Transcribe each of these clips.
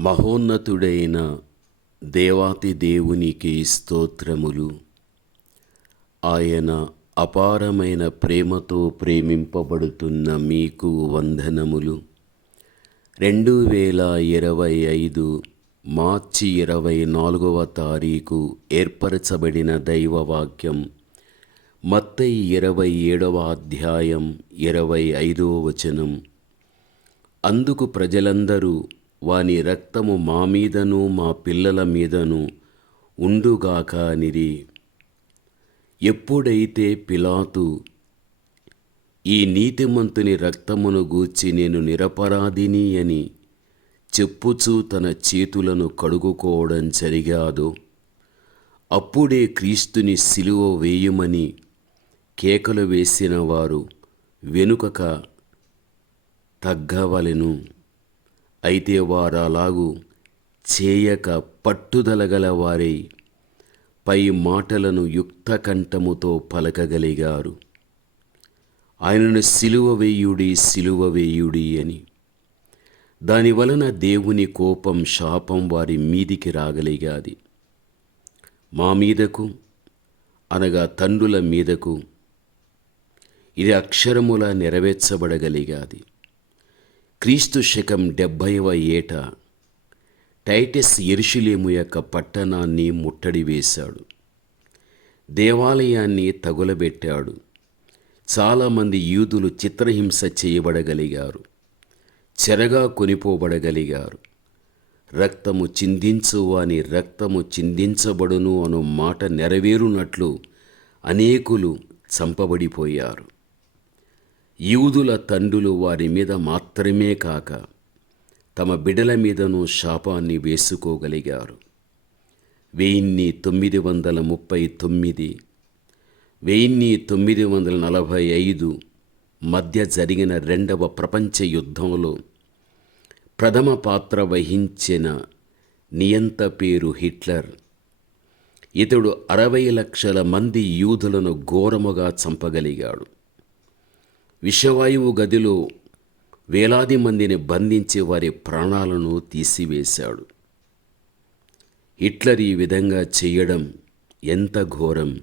మహోన్నతుడైన దేవాతి దేవునికి స్తోత్రములు. ఆయన అపారమైన ప్రేమతో ప్రేమింపబడుతున్న మీకు వందనములు. రెండు వేల ఇరవై ఐదు మార్చి ఇరవై నాలుగవ తారీఖు ఏర్పరచబడిన దైవవాక్యం మత్తై ఇరవై ఏడవ అధ్యాయం ఇరవై ఐదవ వచనం. అందుకు ప్రజలందరూ వాని రక్తము మా మీదను మా పిల్లల మీదను ఉండుగాక నిరి. ఎప్పుడైతే పిలాతు ఈ నీతిమంతుని రక్తమును గూర్చి నేను నిరపరాధిని అని చెప్పుచూ తన చేతులను కడుగుకోవడం జరిగాదో అప్పుడే క్రీస్తుని సిలువ వేయుమని కేకలు వేసిన వారు వెనుకక తగ్గవలెను. అయితే వారు చేయక పట్టుదలగల వారై పై మాటలను యుక్త కంఠముతో పలకగలిగారు. ఆయనను సిలువ వేయుడి సిలువ వేయుడి అని. దాని వలన దేవుని కోపం శాపం వారి మీదికి రాగలిగాది. మా మీదకు అనగా తండ్రుల మీదకు ఇది అక్షరముల నెరవేర్చబడగలిగాది. క్రీస్తు శకం డెబ్భైవ ఏట టైటస్ ఎరుషులేము యొక్క పట్టణాన్ని ముట్టడి వేశాడు. దేవాలయాన్ని తగులబెట్టాడు. చాలామంది యూదులు చిత్రహింస చేయబడగలిగారు. చెరగా కొనిపోబడగలిగారు. రక్తము చిందించు అని రక్తము చిందించబడును అను మాట నెరవేరునట్లు అనేకులు చంపబడిపోయారు. యూదుల తండ్రులు వారి మీద మాత్రమే కాక తమ బిడల మీదను శాపాన్ని వేసుకోగలిగారు. వెయ్యిన్ని తొమ్మిది వందల ముప్పై తొమ్మిది వెయ్యిన్ని తొమ్మిది వందల నలభై ఐదు మధ్య జరిగిన రెండవ ప్రపంచ యుద్ధంలో ప్రథమ పాత్ర వహించిన నియంత పేరు హిట్లర్. ఇతడు అరవై లక్షల మంది యూదులను ఘోరముగా చంపగలిగాడు. విషవాయువు గదిలో వేలాది మందిని బంధించి వారి ప్రాణాలను తీసివేశాడు. హిట్లర్ ఈ విధంగా చేయడం ఎంత ఘోరం?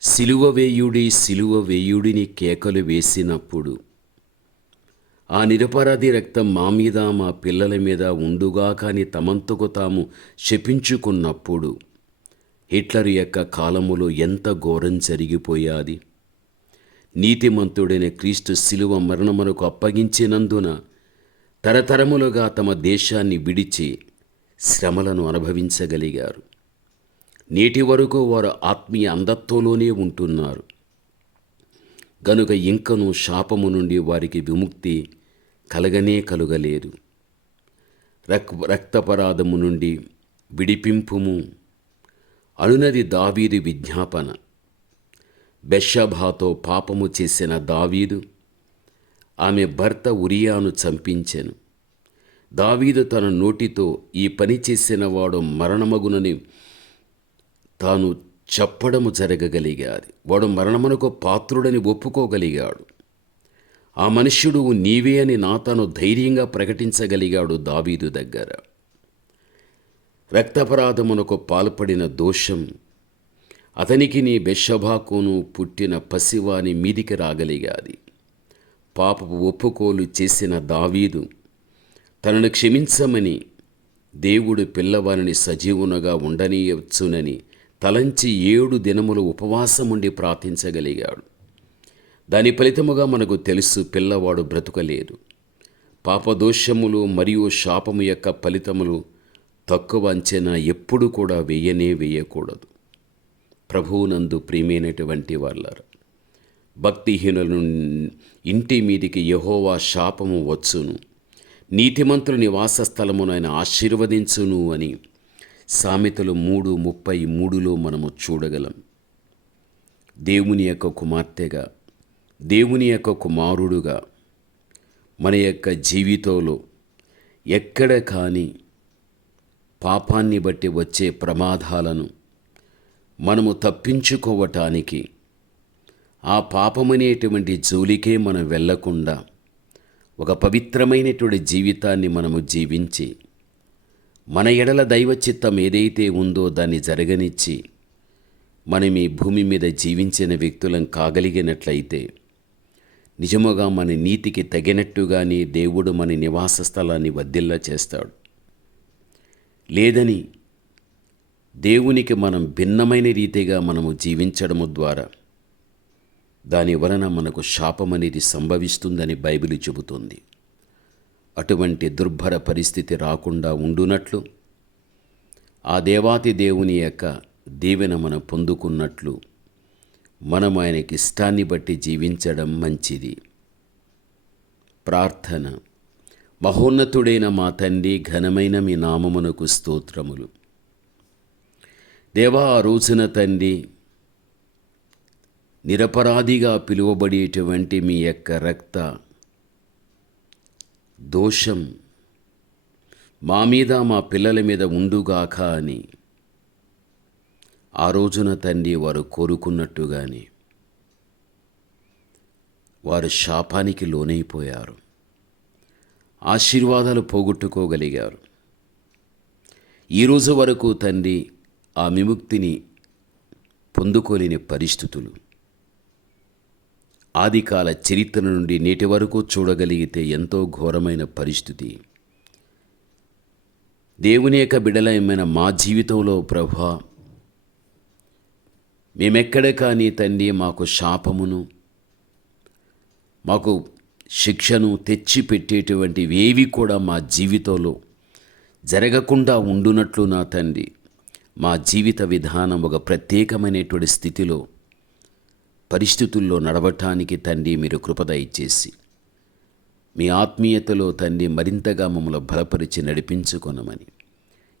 సిలువ వేయుడి సిలువ వేయుడిని కేకలు వేసినప్పుడు ఆ నిరపరాధి రక్తం మా మీద మా పిల్లల మీద ఉండుగా కానీ తమంతకు తాము శపించుకున్నప్పుడు హిట్లర్ యొక్క కాలములో ఎంత ఘోరం జరిగిపోయాది? నీతిమంతుడైన క్రీస్తు శిలువ మరణమునకు అప్పగించినందున తరతరములుగా తమ దేశాన్ని విడిచి శ్రమలను అనుభవించగలిగారు. నేటి వరకు వారు ఆత్మీయ అంధత్వంలోనే ఉంటున్నారు. గనుక ఇంకను శాపము నుండి వారికి విముక్తి కలగనే కలుగలేదు. రక్ రక్తపరాధము నుండి విడిపింపుము. అనునది దావీది విజ్ఞాపన. బెషభాతో పాపము చేసిన దావీదు ఆమె భర్త ఉరియాను చంపించెను. దావీదు తన నోటితో ఈ పని చేసిన వాడు మరణమగునని తాను చెప్పడము జరగగలిగాది. వాడు మరణమునకు పాత్రుడని ఒప్పుకోగలిగాడు. ఆ మనుష్యుడు నీవే అని నా తను ధైర్యంగా ప్రకటించగలిగాడు దావీదు దగ్గర. రక్తపరాధమునకు పాల్పడిన దోషం అతనికి నీ బెషభాకును పుట్టిన పసివాని మీదికి రాగలిగాది. పాపపు ఒప్పుకోలు చేసిన దావీదు తనను క్షమించమని దేవుడు పిల్లవారిని సజీవునగా ఉండనీయవచ్చునని తలంచి ఏడు దినములు ఉపవాసముండి ప్రార్థించగలిగాడు. దాని ఫలితముగా మనకు తెలుసు పిల్లవాడు బ్రతుకలేదు. పాపదోషములు మరియు శాపము యొక్క ఫలితములు తక్కువ అంచనా ఎప్పుడు కూడా వేయనే వేయకూడదు. ప్రభువునందు ప్రియమైనటువంటి వాళ్ళారు భక్తిహీనులను ఇంటి మీదికి యహోవా శాపము వచ్చును. నీతిమంతుల నివాస స్థలమును ఆయన ఆశీర్వదించును అని సామెతలు మూడు ముప్పై మూడులో మనము చూడగలం. దేవుని యొక్క కుమార్తెగా దేవుని యొక్క కుమారుడుగా మన యొక్క జీవితంలో ఎక్కడ కానీ పాపాన్ని బట్టి వచ్చే ప్రమాదాలను మనము తప్పించుకోవటానికి. ఆ పాపమనేటువంటి జోలికే మనం వెళ్ళకుండా ఒక పవిత్రమైనటువంటి జీవితాన్ని మనము జీవించి మన ఎడల దైవ చిత్తం ఏదైతే ఉందో దాన్ని జరగనిచ్చి మనం ఈ భూమి మీద జీవించిన వ్యక్తులం కాగలిగినట్లయితే నిజముగా మన నీతికి తగినట్టుగానే దేవుడు మన నివాస స్థలాన్ని వద్దిల్లా చేస్తాడు లేదని దేవునికి మనం భిన్నమైన రీతిగా మనము జీవించడము ద్వారా దాని వలన మనకు శాపం అనేది సంభవిస్తుందని బైబిల్ చెబుతుంది. అటువంటి దుర్భర పరిస్థితి రాకుండా ఉండునట్లు ఆ దేవాతి దేవుని యొక్క దీవెన మనం పొందుకున్నట్లు మనం ఆయనకి ఇష్టాన్ని బట్టి జీవించడం మంచిది. ప్రార్థన. మహోన్నతుడైన మా తండ్రి ఘనమైన మీ నామమునకు స్తోత్రములు. దేవా ఆ రోజున తండ్రి నిరపరాధిగా పిలువబడేటువంటి మీ యొక్క రక్త దోషం మా మీద మా పిల్లల మీద ఉండుగాక అని ఆ రోజున తండ్రి వారు కోరుకున్నట్టుగానే వారు శాపానికి లోనైపోయారు. ఆశీర్వాదాలు పోగొట్టుకోగలిగారు. ఈరోజు వరకు తండ్రి ఆ విముక్తిని పొందుకోలేని పరిస్థితులు. ఆదికాల చరిత్ర నుండి నేటి వరకు చూడగలిగితే ఎంతో ఘోరమైన పరిస్థితి. దేవుని యొక్క బిడలమైన మా జీవితంలో ప్రభా మేమెక్కడ కానీ తండ్రి మాకు శాపమును మాకు శిక్షను తెచ్చిపెట్టేటువంటివి ఏవి కూడా మా జీవితంలో జరగకుండా ఉండునట్లు నా తండ్రి. మా జీవిత విధానం ఒక ప్రత్యేకమైనటువంటి స్థితిలో పరిస్థితుల్లో నడవటానికి తండ్రి మీరు కృపద ఇచ్చేసి మీ ఆత్మీయతలో తండ్రి మరింతగా మమ్మల్ని బలపరిచి నడిపించుకొనమని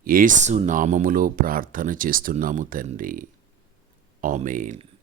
ఏసు నామములో ప్రార్థన చేస్తున్నాము తండ్రి. ఆమెన్.